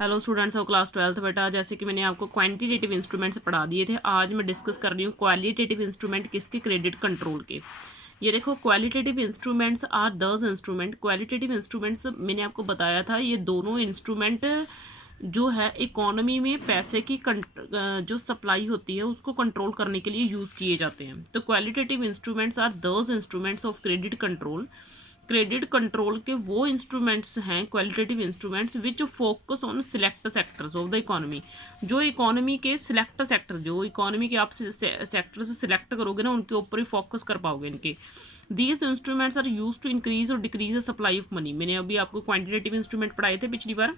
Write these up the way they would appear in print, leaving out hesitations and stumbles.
Hello students of class 12th। बेटा जैसे कि मैंने आपको क्वांटिटेटिव इंस्ट्रूमेंट्स पढ़ा दिए थे, आज मैं डिस्कस कर रही हूँ क्वालिटेटिव इंस्ट्रूमेंट किसके, क्रेडिट कंट्रोल के। ये देखो, क्वालिटेटिव इंस्ट्रूमेंट्स आर दस इंस्ट्रूमेंट। क्वालिटेटिव इंस्ट्रूमेंट्स मैंने आपको बताया था, ये दोनों इंस्ट्रूमेंट जो है इकोनॉमी में पैसे की जो सप्लाई होती है उसको कंट्रोल करने के लिए यूज़ किए जाते हैं। तो क्वालिटेटिव इंस्ट्रूमेंट्स आर दस instruments of credit control. Credit control के वो इंस्ट्रूमेंट्स हैं, qualitative instruments which focus on select sectors of the economy. जो इकोनॉमी के सिलेक्ट सेक्टर, जो इकोनॉमी के आप सेक्टर से सिलेक्ट करोगे ना, उनके ऊपर ही फोकस कर पाओगे इनके। These instruments are use to increase और decrease the supply of money. मैंने अभी आपको क्वांटिटेटिव इंस्ट्रूमेंट पढ़ाए थे पिछली बार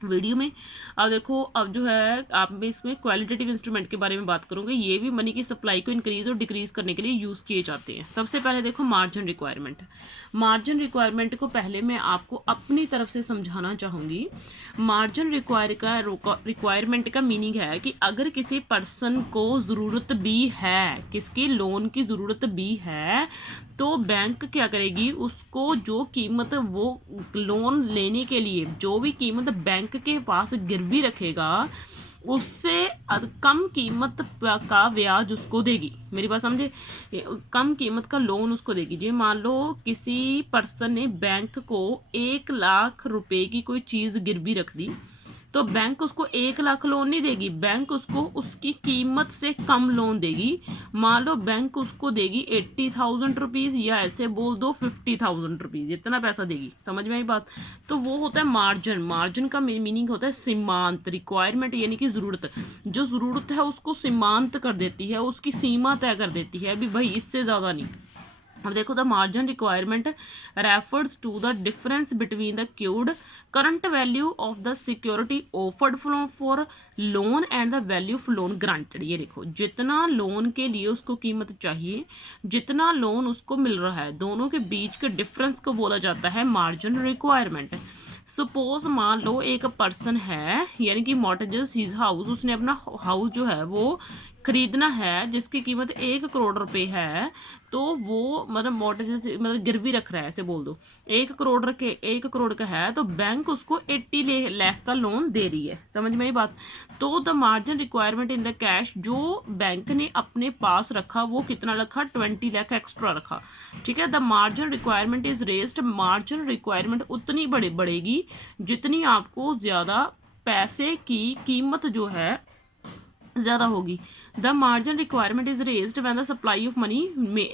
वीडियो में। अब देखो, अब जो है आप मैं इसमें क्वालिटेटिव इंस्ट्रूमेंट के बारे में बात करूंगा। ये भी मनी की सप्लाई को इंक्रीज और डिक्रीज करने के लिए यूज़ किए जाते हैं। सबसे पहले देखो मार्जिन रिक्वायरमेंट। मार्जिन रिक्वायरमेंट को पहले मैं आपको अपनी तरफ से समझाना चाहूँगी। मार्जिन रिक्वायरमेंट का मीनिंग है कि अगर किसी पर्सन को ज़रूरत भी है, किसकी लोन की ज़रूरत भी है, तो बैंक क्या करेगी, उसको जो कीमत वो लोन लेने के लिए जो भी कीमत बैंक के पास गिरवी रखेगा, उससे कम कीमत का ब्याज उसको देगी। मेरी बात समझे, कम कीमत का लोन उसको देगी। जी मान लो किसी पर्सन ने बैंक को 1 लाख रुपए की कोई चीज़ गिरवी रख दी, तो बैंक उसको 1 लाख लोन नहीं देगी, बैंक उसको उसकी कीमत से कम लोन देगी। मान लो बैंक उसको देगी 80,000 रुपीज़, या ऐसे बोल दो 50,000 रुपीज़, इतना पैसा देगी। समझ में आई बात। तो वो होता है मार्जिन। मार्जिन का मीनिंग होता है सीमांत। रिक्वायरमेंट यानी कि ज़रूरत, जो ज़रूरत है उसको सीमांत कर देती है, उसकी सीमा तय कर देती है, अभी भाई इससे ज़्यादा नहीं। अब देखो, the margin requirement refers to the difference between the cued current value of the security offered for loan and the value of loan granted. ये देखो, जितना लोन के लिए उसको कीमत चाहिए, जितना लोन उसको मिल रहा है, दोनों के बीच के डिफरेंस को बोला जाता है मार्जिन रिक्वायरमेंट। सपोज मान लो एक पर्सन है, यानी कि मॉर्टगेज हिज हाउस, उसने अपना हाउस जो है वो खरीदना है जिसकी कीमत 1 करोड़ रुपए है। तो वो मतलब मॉर्टगेज मतलब गिरवी रख रहा है, ऐसे बोल दो 1 करोड़ का है, तो बैंक उसको 80 लाख का लोन दे रही है। समझ में ये बात। तो the margin requirement in the cash, जो बैंक ने अपने पास रखा वो कितना रखा, 20 लाख एक्स्ट्रा रखा। ठीक है। The margin requirement is raised. Margin requirement उतनी बढ़ेगी जितनी आपको ज़्यादा पैसे की कीमत जो है ज़्यादा होगी। The margin requirement is raised when the supply of money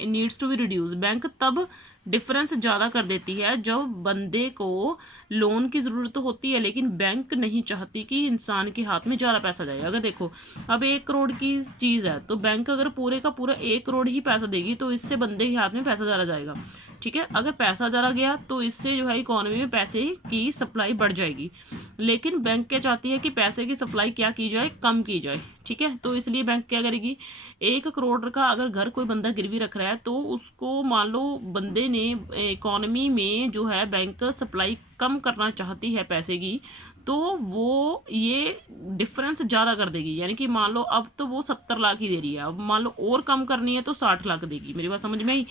needs to be reduce. Bank तब डिफरेंस ज़्यादा कर देती है जब बंदे को लोन की ज़रूरत होती है, लेकिन बैंक नहीं चाहती कि इंसान के हाथ में ज़्यादा पैसा जाए। अगर देखो, अब 1 करोड़ की चीज़ है, तो बैंक अगर पूरे का पूरा 1 करोड़ ही पैसा देगी, तो इससे बंदे के हाथ में पैसा ज़्यादा जाएगा। ठीक है। अगर पैसा ज़्यादा गया तो इससे जो है इकोनॉमी में पैसे की सप्लाई बढ़ जाएगी। लेकिन बैंक क्या चाहती है कि पैसे की सप्लाई क्या की जाए, कम की जाए। ठीक है। तो इसलिए बैंक क्या करेगी, 1 करोड़ का अगर घर कोई बंदा गिरवी रख रहा है, तो उसको मान लो बंदे ने इकोनॉमी में जो है बैंक सप्लाई कम करना चाहती है पैसे की, तो वो ये डिफरेंस ज़्यादा कर देगी। यानी कि मान लो अब तो वो 70 लाख ही दे रही है, अब मान लो और कम करनी है तो 60 लाख देगी। मेरी बात समझ में आई।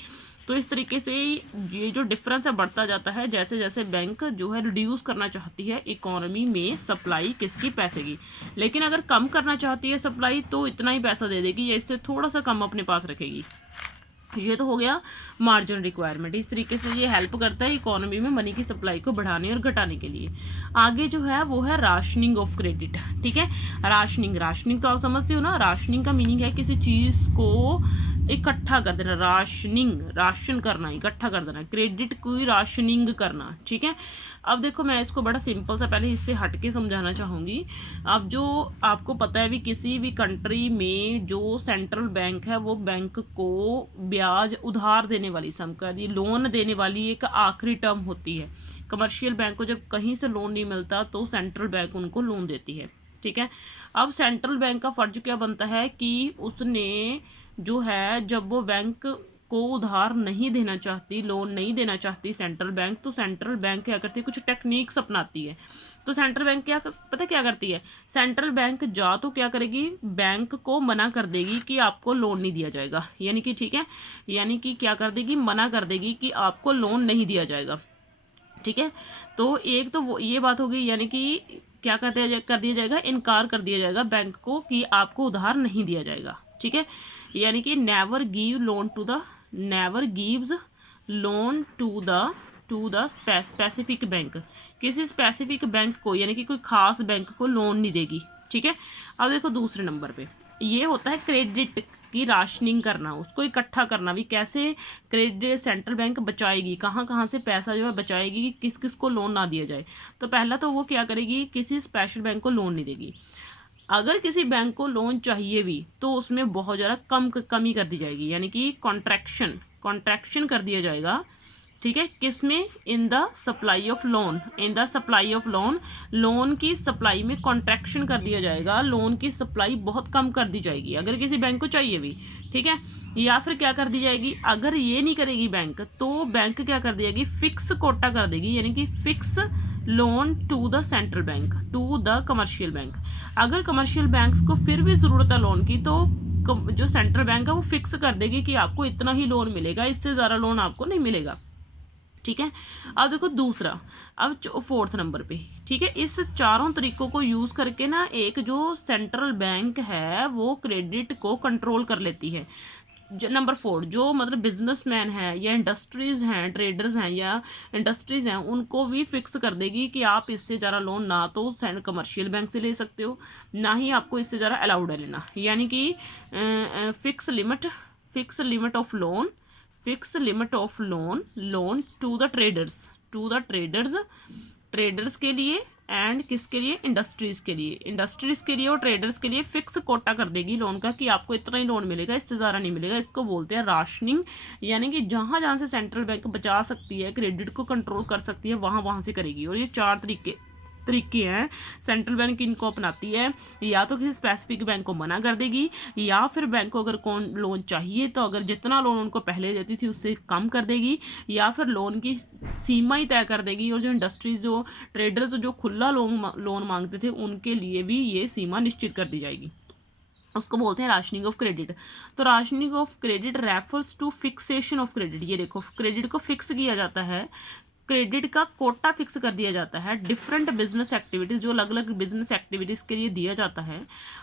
तो इस तरीके से ये जो डिफरेंस है बढ़ता जाता है जैसे जैसे बैंक जो है रिड्यूस करना चाहती है इकोनॉमी में सप्लाई किसकी, पैसे की। लेकिन अगर कम करना चाहती है सप्लाई, तो इतना ही पैसा दे देगी या इससे थोड़ा सा कम अपने पास रखेगी। ये तो हो गया मार्जिन रिक्वायरमेंट। इस तरीके से ये हेल्प करता है इकोनॉमी में मनी की सप्लाई को बढ़ाने और घटाने के लिए। आगे जो है वो है राशनिंग ऑफ क्रेडिट। ठीक है। राशनिंग तो आप समझते हो ना। राशनिंग का मीनिंग है किसी चीज़ को इकट्ठा कर देना। राशन करना, इकट्ठा कर देना। क्रेडिट को राशनिंग करना। ठीक है। अब देखो, मैं इसको बड़ा सिंपल सा पहले इससे हट के समझाना चाहूँगी। अब जो आपको पता है भी, किसी भी कंट्री में जो सेंट्रल बैंक है वो बैंक को ब्याज उधार देने वाली, समकारी लोन देने वाली एक आखिरी टर्म होती है। कमर्शियल बैंक को जब कहीं से लोन नहीं मिलता तो सेंट्रल बैंक उनको लोन देती है। ठीक है। अब सेंट्रल बैंक का फर्ज क्या बनता है कि उसने जो है, जब वो बैंक को उधार नहीं देना चाहती, लोन नहीं देना चाहती सेंट्रल बैंक, तो सेंट्रल बैंक क्या करती है, कुछ टेक्निक्स अपनाती है। तो सेंट्रल बैंक पता क्या करती है, सेंट्रल बैंक जा तो क्या करेगी, बैंक को मना कर देगी कि आपको लोन नहीं दिया जाएगा। यानी कि ठीक है, यानी कि क्या कर देगी, मना कर देगी कि आपको लोन नहीं दिया जाएगा। ठीक है। तो एक तो वो ये बात हो गई, यानी कि क्या कर दिया जाएगा, इनकार कर दिया जाएगा बैंक को कि आपको उधार नहीं दिया जाएगा। ठीक है, यानी कि never gives loan to the specific bank, किसी स्पेसिफिक बैंक को यानी कि कोई खास बैंक को लोन नहीं देगी। ठीक है, अब देखो दूसरे नंबर पे ये होता है क्रेडिट की राशनिंग करना, उसको इकट्ठा करना भी कैसे क्रेडिट सेंट्रल बैंक बचाएगी, कहाँ कहाँ से पैसा जो है बचाएगी कि किस किस को लोन ना दिया जाए। तो पहला तो वो क्या करेगी, किसी स्पेशल बैंक को लोन नहीं देगी। अगर किसी बैंक को लोन चाहिए भी तो उसमें बहुत ज़्यादा कमी कर दी जाएगी, यानी कि कॉन्ट्रैक्शन कर दिया जाएगा। ठीक है, किसमें, in the supply of loan, loan की सप्लाई में कॉन्ट्रैक्शन कर दिया जाएगा, लोन की सप्लाई बहुत कम कर दी जाएगी अगर किसी बैंक को चाहिए भी। ठीक है, या फिर क्या कर दी जाएगी, अगर ये नहीं करेगी बैंक तो बैंक क्या कर देगी, फिक्स कोटा कर देगी, यानी कि fix loan to the central bank, to the commercial bank. अगर कमर्शियल बैंक्स को फिर भी ज़रूरत है लोन की तो जो सेंट्रल बैंक है वो फिक्स कर देगी कि आपको इतना ही लोन मिलेगा, इससे ज़्यादा लोन आपको नहीं मिलेगा। ठीक है, अब देखो दूसरा, अब फोर्थ नंबर पे। ठीक है, इस चारों तरीकों को यूज़ करके ना एक जो सेंट्रल बैंक है वो क्रेडिट को कंट्रोल कर लेती है। नंबर 4, जो मतलब बिजनेसमैन है या इंडस्ट्रीज़ हैं, ट्रेडर्स हैं या इंडस्ट्रीज़ हैं, उनको भी फिक्स कर देगी कि आप इससे ज़्यादा लोन ना तो कमर्शियल बैंक से ले सकते हो, ना ही आपको इससे ज़्यादा अलाउड है लेना, यानी कि fix limit of loan to the traders के लिए एंड किसके लिए, इंडस्ट्रीज़ के लिए और ट्रेडर्स के लिए फिक्स कोटा कर देगी लोन का कि आपको इतना ही लोन मिलेगा, इससे ज़्यादा नहीं मिलेगा। इसको बोलते हैं राशनिंग, यानी कि जहाँ जहाँ से सेंट्रल बैंक बचा सकती है, क्रेडिट को कंट्रोल कर सकती है, वहाँ से करेगी। और ये 4 तरीके हैं सेंट्रल बैंक इनको अपनाती है, या तो किसी स्पेसिफिक बैंक को मना कर देगी, या फिर बैंक को अगर कौन लोन चाहिए तो अगर जितना लोन उनको पहले देती थी उससे कम कर देगी, या फिर लोन की सीमा ही तय कर देगी। और जो इंडस्ट्रीज, जो ट्रेडर्स जो खुला लोन मांगते थे उनके लिए भी ये सीमा निश्चित कर दी जाएगी। उसको बोलते हैं राशनिंग ऑफ क्रेडिट। तो rationing of credit refers two fixation of credit. ये देखो, क्रेडिट को फिक्स किया जाता है, क्रेडिट का कोटा फिक्स कर दिया जाता है डिफरेंट बिजनेस एक्टिविटीज़, जो अलग अलग बिजनेस एक्टिविटीज़ के लिए दिया जाता है।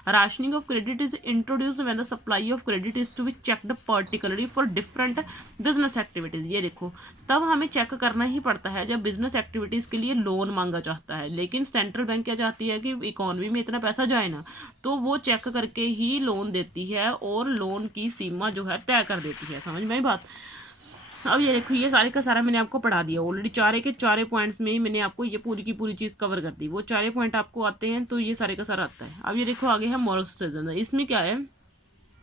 Rationing of credit is introduced when the supply of credit is to be checked particularly for different business activities. ये देखो, तब हमें चेक करना ही पड़ता है जब बिजनेस एक्टिविटीज़ के लिए लोन मांगा चाहता है, लेकिन सेंट्रल बैंक क्या चाहती है कि इकॉनमी में इतना पैसा जाए ना, तो वो चेक करके ही लोन देती है और लोन की सीमा जो है तय कर देती है। समझ में आई बात। अब ये देखो, ये सारे का सारा मैंने आपको पढ़ा दिया ऑलरेडी, चारे पॉइंट्स में ही मैंने आपको ये पूरी की पूरी चीज़ कवर कर दी। वो 4 पॉइंट आपको आते हैं तो ये सारे का सारा आता है। अब ये देखो आगे है मॉरल सजेशन। इसमें क्या है,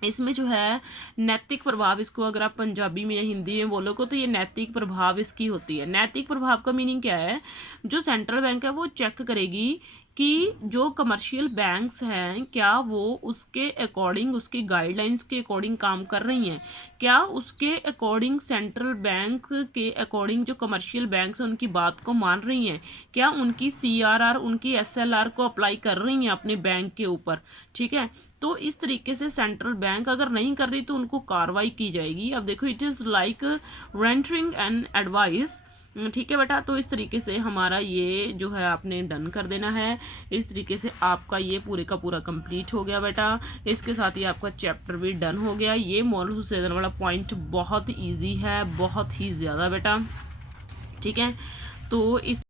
इसमें जो है नैतिक प्रभाव, इसको अगर आप पंजाबी में या हिंदी में बोलोगे तो ये नैतिक प्रभाव इसकी होती है। नैतिक प्रभाव का मीनिंग क्या है, जो सेंट्रल बैंक है वो चेक करेगी कि जो कमर्शियल बैंक्स हैं क्या वो उसके अकॉर्डिंग, उसकी गाइडलाइंस के अकॉर्डिंग काम कर रही हैं, क्या उसके अकॉर्डिंग सेंट्रल बैंक के अकॉर्डिंग जो कमर्शियल बैंक्स हैं उनकी बात को मान रही हैं, क्या उनकी CRR, उनकी SLR को अप्लाई कर रही हैं अपने बैंक के ऊपर। ठीक है, तो इस तरीके से सेंट्रल बैंक अगर नहीं कर रही तो उनको कार्रवाई की जाएगी। अब देखो, it is like rendering an advice. ठीक है बेटा, तो इस तरीके से हमारा ये जो है आपने डन कर देना है। इस तरीके से आपका ये पूरे का पूरा कंप्लीट हो गया बेटा। इसके साथ ही आपका चैप्टर भी डन हो गया। ये मॉरल सजेशन वाला पॉइंट बहुत ईजी है, बहुत ही ज़्यादा बेटा। ठीक है, तो इस